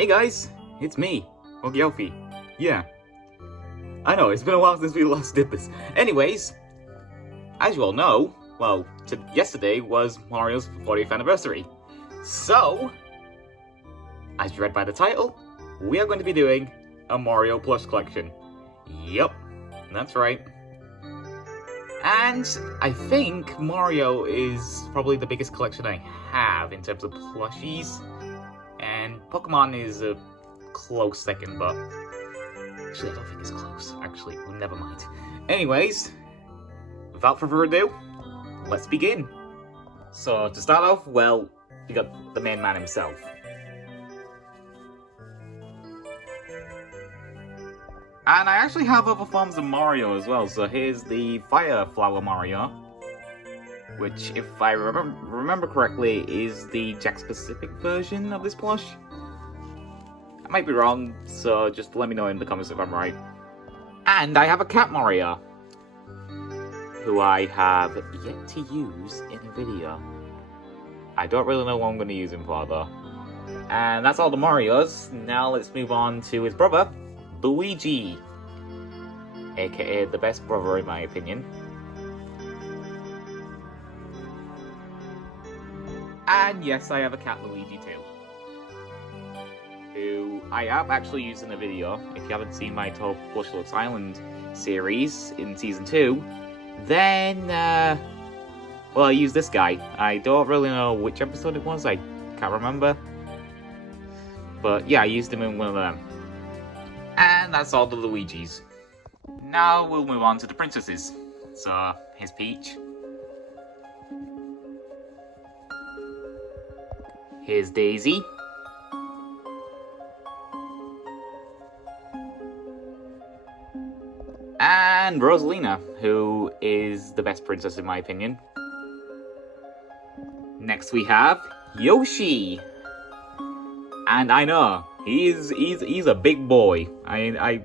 Hey guys, it's me, Ogyelfi. Yeah, I know, it's been a while since we last did this. Anyways, as you all know, well, yesterday was Mario's 40th anniversary. So, as you read by the title, we are going to be doing a Mario Plush collection. Yup, that's right. And I think Mario is probably the biggest collection I have in terms of plushies. And Pokemon is a close second, but actually I don't think it's close. Actually, never mind. Anyways, without further ado, let's begin. So to start off, well, you got the main man himself. And I actually have other forms of Mario as well. So here's the Fire Flower Mario, which, if I remember correctly, is the Jack-specific version of this plush. I might be wrong, so just let me know in the comments if I'm right. And I have a Cat Mario, who I have yet to use in a video. I don't really know what I'm going to use him for, though. And that's all the Marios. Now let's move on to his brother, Luigi, aka the best brother in my opinion. And yes, I have a cat Luigi too, who I have actually used in a video. If you haven't seen my Top Plush Looks Island series in Season 2, then, well, I used this guy. I don't really know which episode it was, I can't remember. But yeah, I used him in one of them. And that's all the Luigis. Now we'll move on to the princesses. So, here's Peach. Here's Daisy. And Rosalina, who is the best princess in my opinion. Next we have Yoshi. And I know, he's a big boy. I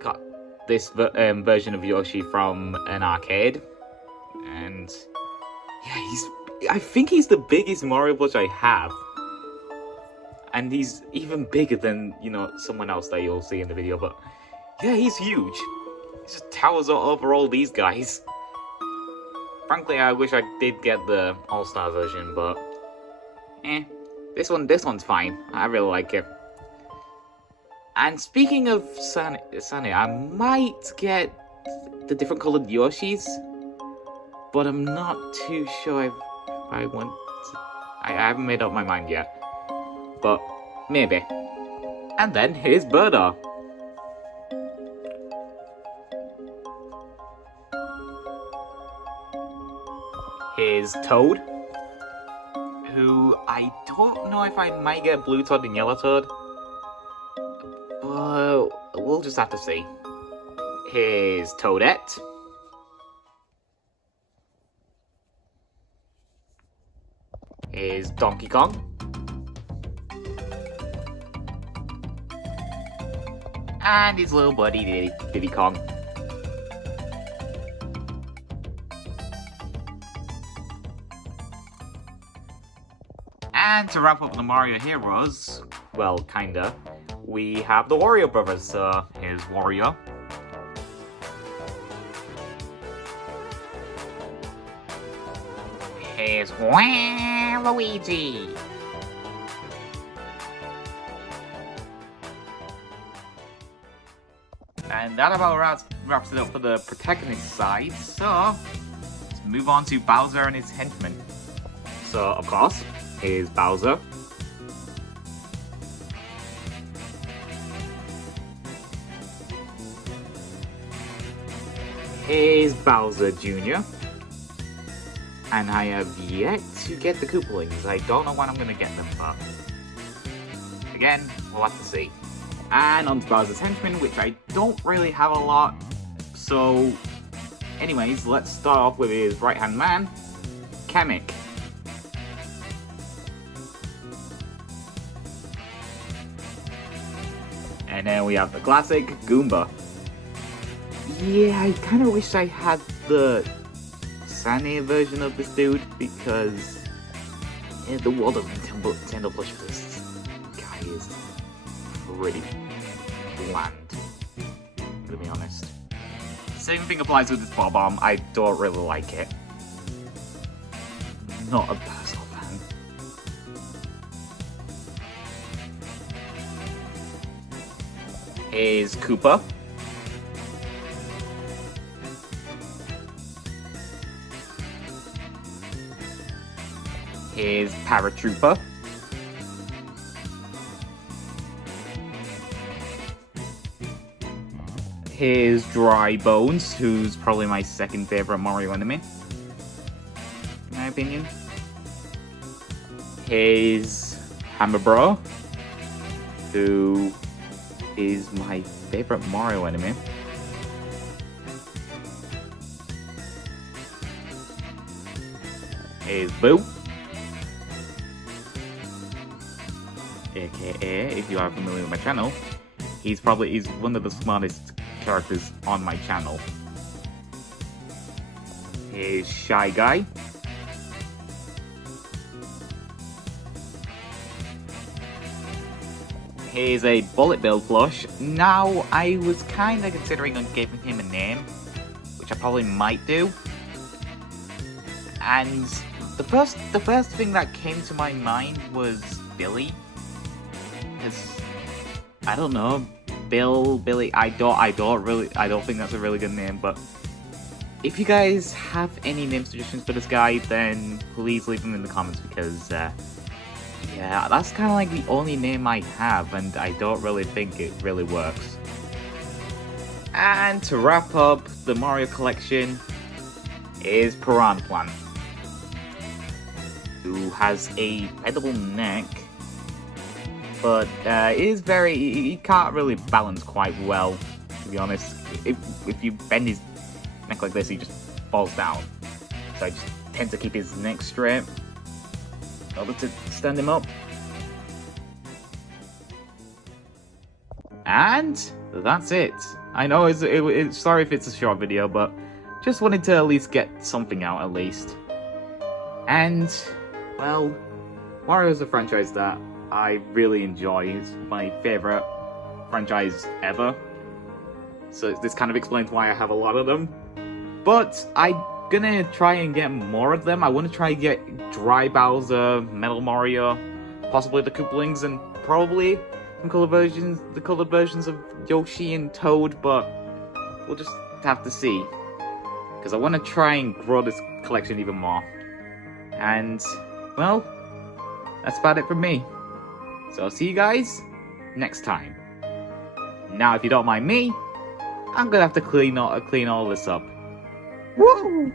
got this version of Yoshi from an arcade, and yeah, I think he's the biggest Mario plush I have, and he's even bigger than, you know, someone else that you'll see in the video. But yeah, he's huge. He just towers over all these guys. Frankly, I wish I did get the All-Star version, but This one's fine. I really like it. And speaking of Sunny, I might get the different colored Yoshis, but I'm not too sure if I want to. I haven't made up my mind yet, but maybe. And then here's Birdo. Here's Toad, who I don't know if I might get Blue Toad and Yellow Toad, but we'll just have to see. Here's Toadette. Here's Donkey Kong. And his little buddy Diddy Kong. And to wrap up the Mario Heroes, well, kinda, we have the Wario Brothers. So here's Wario. Here's Luigi. And that about wraps it up for the protagonist side. So let's move on to Bowser and his henchmen. So, of course, here's Bowser. Here's Bowser Jr. And I have yet to get the Koopalings. I don't know when I'm going to get them, but again, we'll have to see. And on to Bowser's henchmen, which I don't really have a lot. So, anyways, let's start off with his right-hand man, Kamek. And then we have the classic Goomba. Yeah, I kind of wish I had the Sunny version of this dude, because in the world of Nintendo Plush lists, guys, is pretty bland, to be honest. Same thing applies with this Bob-omb. I don't really like it. Not a personal fan. Here's Koopa. Here's Paratrooper. Here's Dry Bones, who's probably my second favorite Mario enemy, in my opinion. Here's Hammer Bro, who is my favorite Mario enemy. Here's Boo, aka, if you are familiar with my channel, he's one of the smartest characters on my channel. Here's Shy Guy. Here's a Bullet Bill plush. Now, I was kind of considering on giving him a name, which I probably might do. And the first thing that came to my mind was Billy. Because, I don't know, Billy, I don't think that's a really good name, but if you guys have any name suggestions for this guy, then please leave them in the comments, because, yeah, that's kind of like the only name I have, and I don't really think it really works. And to wrap up the Mario collection is Piranha Plant, who has a edible neck, but he can't really balance quite well, to be honest. If you bend his neck like this, he just falls down. So I just tend to keep his neck straight in order to stand him up. And that's it. I know it's sorry if it's a short video, but just wanted to at least get something out at least. And, well, Mario is a franchise that I really enjoy. It's my favorite franchise ever. So this kind of explains why I have a lot of them. But I'm gonna try and get more of them. I want to try and get Dry Bowser, Metal Mario, possibly the Koopalings, and probably some the colored versions of Yoshi and Toad, but we'll just have to see. Because I want to try and grow this collection even more. And, well, that's about it from me. So I'll see you guys next time. Now, if you don't mind me, I'm gonna have to clean all this up. Woo!